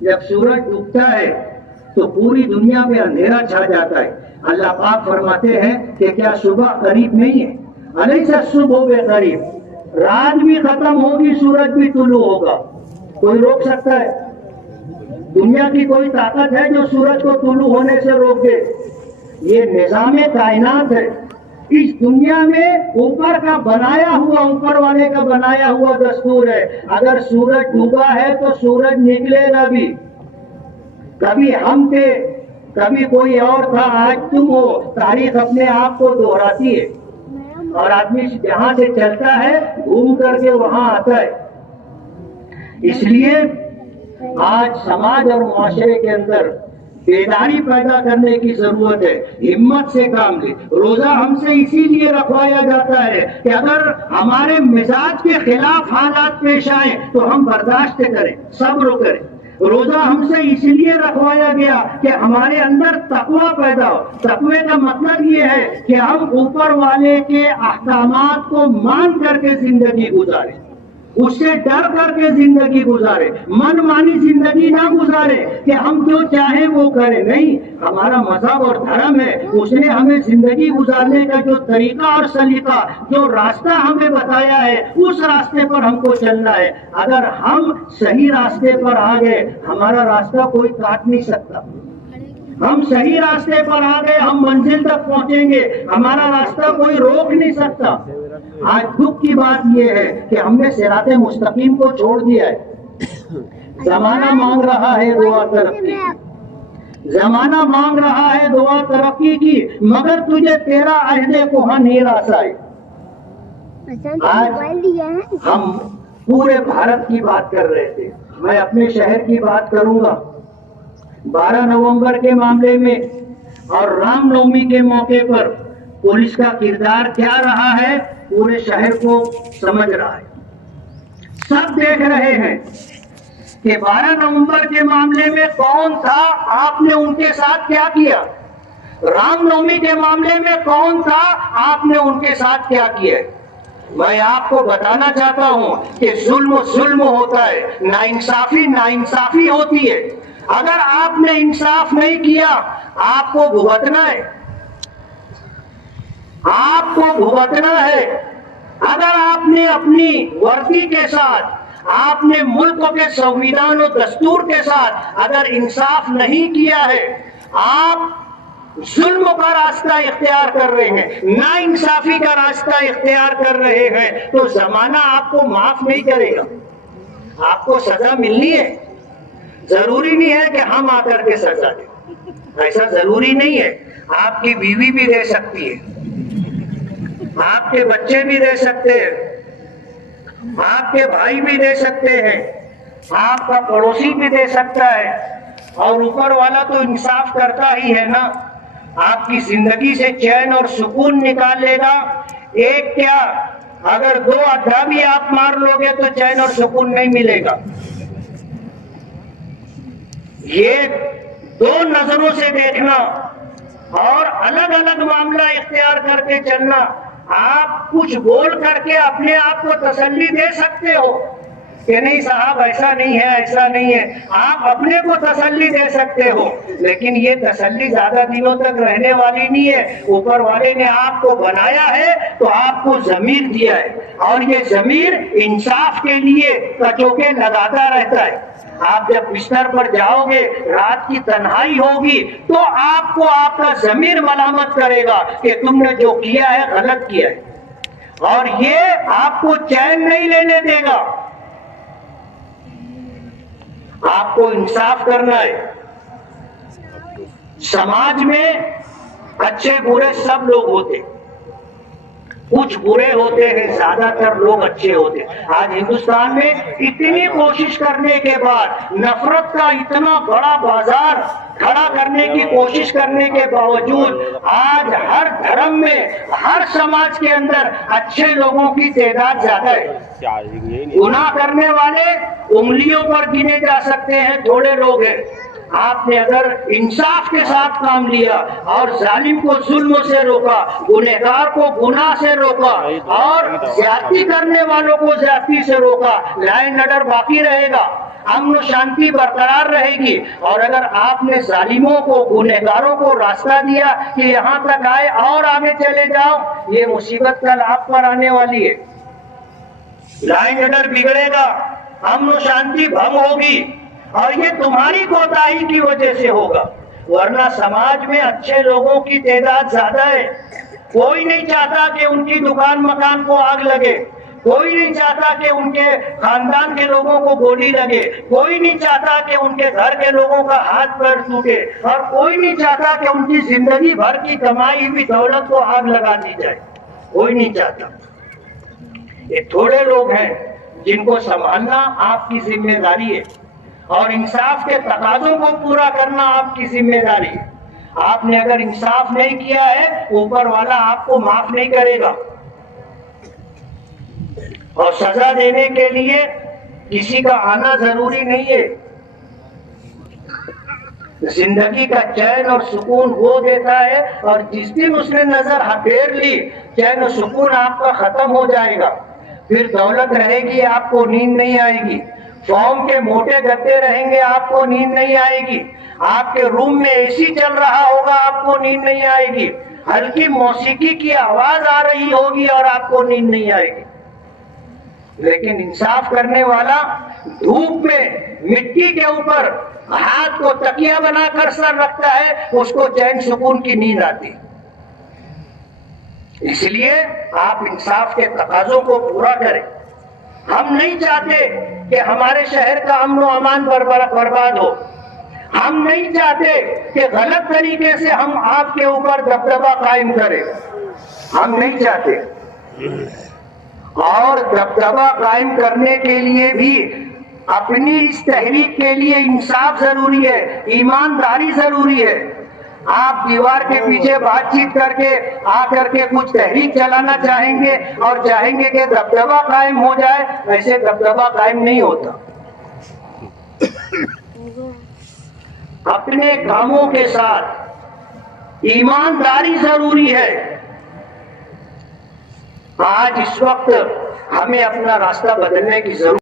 جب سورج ڈوبتا ہے تو پوری دنیا میں اندھیرا چھا جاتا ہے. اللہ پاک فرماتے ہیں کہ کیا صبح قریب نہیں ہے؟ الیس الصبح بقریب. رات بھی ختم ہوگی، سورج بھی طلوع ہوگا. کوئی روک سکتا ہے؟ دنیا کی کوئی طاقت ہے جو سورج کو طلوع ہونے سے روک دے؟ یہ نظام کائنات ہے. اس دنیا میں اوپر کا بنایا ہوا، اوپر والے کا بنایا ہوا دستور ہے. اگر سورج ڈوبا ہے تو سورج نکلے گا بھی. کبھی ہم تھے، کبھی کوئی اور تھا، آج تم ہو. تاریخ اپنے آپ کو دہراتی ہے اور آدمی جہاں سے چلتا ہے گھوم کر کے وہاں آتا ہے. اس لیے آج سماج اور معاشرے کے اندر بیداری پیدا کرنے کی ضرورت ہے. ہمت سے کام لے. روزہ ہم سے اسی لیے رکھوایا جاتا ہے کہ اگر ہمارے مزاج کے خلاف حالات پیش آئیں تو ہم برداشت کریں، صبر کریں. روزہ ہم سے اس لیے رکھوایا گیا کہ ہمارے اندر تقوی پیدا ہو. تقوی کا مطلب یہ ہے کہ ہم اوپر والے کے احکامات کو مان کر کے زندگی گزاریں، اس سے ڈر کر کے زندگی گزارے. من مانی زندگی نہ گزارے کہ ہم جو چاہیں وہ کریں. نہیں، ہمارا مذہب اور دھرم ہے، اس نے ہمیں زندگی گزارنے کا جو طریقہ اور سلیقہ، جو راستہ ہمیں بتایا ہے، اس راستے پر ہم کو چلنا ہے. اگر ہم صحیح راستے پر آ گئے، ہمارا راستہ کوئی کاٹ نہیں سکتا. ہم صحیح راستے پر آ گئے، ہم منزل تک پہنچیں گے، ہمارا راستہ کوئی روک نہیں سکتا. آج دکھ کی بات یہ ہے کہ ہم نے صراط مستقیم کو چھوڑ دیا ہے. زمانہ مانگ رہا ہے دعا ترقی، زمانہ مانگ رہا ہے دعا ترقی کی، مگر تجھے تیرا عہد کہن ہی رسائے. آج ہم پورے بھارت کی بات کر رہے تھے، میں اپنے شہر کی بات کروں گا. 12 نومبر کے معاملے میں اور رام نومی کے موقع پر پولیس کا کردار کیا رہا ہے پورے شہر کو سمجھ رہا ہے. سب دیکھ رہے ہیں کہ 12 نومبر کے معاملے میں کون تھا، آپ نے ان کے ساتھ کیا کیا. رام نومی کے معاملے میں کون تھا، آپ نے ان کے ساتھ کیا کیا. میں آپ کو بتانا چاہتا ہوں کہ ظلم ظلم ہوتا ہے، ناانصافی ناانصافی ہوتی ہے. اگر آپ نے انصاف نہیں کیا، آپ کو بھگتنا ہے، آپ کو بھگتنا ہے. اگر آپ نے اپنی وردی کے ساتھ، آپ نے ملک کے سنویدھان و دستور کے ساتھ اگر انصاف نہیں کیا ہے، آپ ظلم کا راستہ اختیار کر رہے ہیں، نا انصافی کا راستہ اختیار کر رہے ہیں، تو زمانہ آپ کو معاف نہیں کرے گا. آپ کو سزا ملنی ہے. ضروری نہیں ہے کہ ہم آ کر کے سزا دیں، ایسا ضروری نہیں ہے. آپ کی بیوی بھی دے سکتی ہے، آپ کے بچے بھی دے سکتے ہیں، آپ کے بھائی بھی دے سکتے ہیں، آپ کا پڑوسی بھی دے سکتا ہے. اور اوپر والا تو انصاف کرتا ہی ہے نا. آپ کی زندگی سے چین اور سکون نکال لے گا. ایک کیا، اگر 2 آدھا بھی آپ مار لو گے تو چین اور سکون نہیں ملے گا. یہ 2 نظروں سے دیکھنا اور الگ الگ معاملہ اختیار کر کے چلنا. آپ کچھ بول کر کے اپنے آپ کو تسلی دے سکتے ہو کہ نہیں صاحب ایسا نہیں ہے، ایسا نہیں ہے. آپ اپنے کو تسلی دے سکتے ہو، لیکن یہ تسلی زیادہ دنوں تک رہنے والی نہیں ہے. اوپر والے نے آپ کو بنایا ہے تو آپ کو ضمیر دیا ہے، اور یہ ضمیر انصاف کے لیے کچوکے لگاتا رہتا ہے. آپ جب بستر پر جاؤ گے، رات کی تنہائی ہوگی، تو آپ کو آپ کا ضمیر ملامت کرے گا کہ تم نے جو کیا ہے غلط کیا ہے، اور یہ آپ کو چین نہیں لینے دے گا. آپ کو انصاف کرنا ہے. سماج میں اچھے برے سب لوگ ہوتے، کچھ برے ہوتے ہیں، زیادہ تر لوگ اچھے ہوتے. آج ہندوستان میں اتنی کوشش کرنے کے بعد، نفرت کا اتنا بڑا بازار کھڑا کرنے کی کوشش کرنے کے باوجود، آج ہر دھرم میں، ہر سماج کے اندر اچھے لوگوں کی تعداد زیادہ ہے. گناہ کرنے والے انگلیوں پر گنے جا سکتے ہیں، تھوڑے لوگ ہیں. آپ نے اگر انصاف کے ساتھ کام لیا اور ظالم کو ظلم سے روکا، گنہگار کو گناہ سے روکا اور زیادتی کرنے والوں کو زیادتی سے روکا، لا اینڈ آرڈر باقی رہے گا، امن و شانتی برقرار رہے گی۔ اور اگر آپ نے ظالموں کو، گنہگاروں کو راستہ دیا کہ یہاں تک آئے اور آگے چلے جاؤ، یہ مصیبت کل آپ پر آنے والی ہے۔ لا اینڈ آرڈر بگڑے گا، امن و شانتی بھنگ ہوگی، اور یہ تمہاری کوتاہی کی وجہ سے ہوگا، ورنہ سماج میں اچھے لوگوں کی تعداد زیادہ ہے۔ کوئی نہیں چاہتا کہ ان کی دکان مکان کو آگ لگے، کوئی نہیں چاہتا کہ ان کے خاندان کے لوگوں کو گولی لگے، کوئی نہیں چاہتا کہ ان کے گھر کے لوگوں کا ہاتھ پیر ٹوٹے، اور کوئی نہیں چاہتا کہ ان کی زندگی بھر کی کمائی ہوئی دولت کو آگ لگا دی جائے، کوئی نہیں چاہتا۔ یہ تھوڑے لوگ ہیں جن کو سنبھالنا آپ کی ذمہ داری ہے، اور انصاف کے تقاضوں کو پورا کرنا آپ کی ذمہ داری ہے۔ آپ نے اگر انصاف نہیں کیا ہے، اوپر والا آپ کو معاف نہیں کرے گا، اور سزا دینے کے لیے کسی کا آنا ضروری نہیں ہے۔ زندگی کا چین اور سکون وہ دیتا ہے، اور جس دن اس نے نظر پھیر لی، چین و سکون آپ کا ختم ہو جائے گا۔ پھر دولت رہے گی، آپ کو نیند نہیں آئے گی، فارم کے موٹے گدے رہیں گے، آپ کو نیند نہیں آئے گی، آپ کے روم میں اے سی چل رہا ہوگا، آپ کو نیند نہیں آئے گی، ہلکی موسیقی کی آواز آ رہی ہوگی اور آپ کو نیند نہیں آئے گی۔ لیکن انصاف کرنے والا دھوپ میں مٹی کے اوپر ہاتھ کو تکیہ بنا کر سر رکھتا ہے، اس کو چین سکون کی نیند آتی۔ اس لیے آپ انصاف کے تقاضوں کو پورا کریں۔ ہم نہیں چاہتے کہ ہمارے شہر کا امن و امان برباد ہو، ہم نہیں چاہتے کہ غلط طریقے سے ہم آپ کے اوپر دبدبہ قائم کریں، ہم نہیں چاہتے۔ اور دبدبہ قائم کرنے کے لیے بھی اپنی اس تحریک کے لیے انصاف ضروری ہے، ایمانداری ضروری ہے۔ آپ دیوار کے پیچھے بات چیت کر کے آ کر کے کچھ تحریک چلانا چاہیں گے اور چاہیں گے کہ دبدبہ قائم ہو جائے، ایسے دبدبہ قائم نہیں ہوتا۔ اپنے کاموں کے ساتھ ایمانداری ضروری ہے۔ آج اس وقت ہمیں اپنا راستہ بدلنے کی ضرورت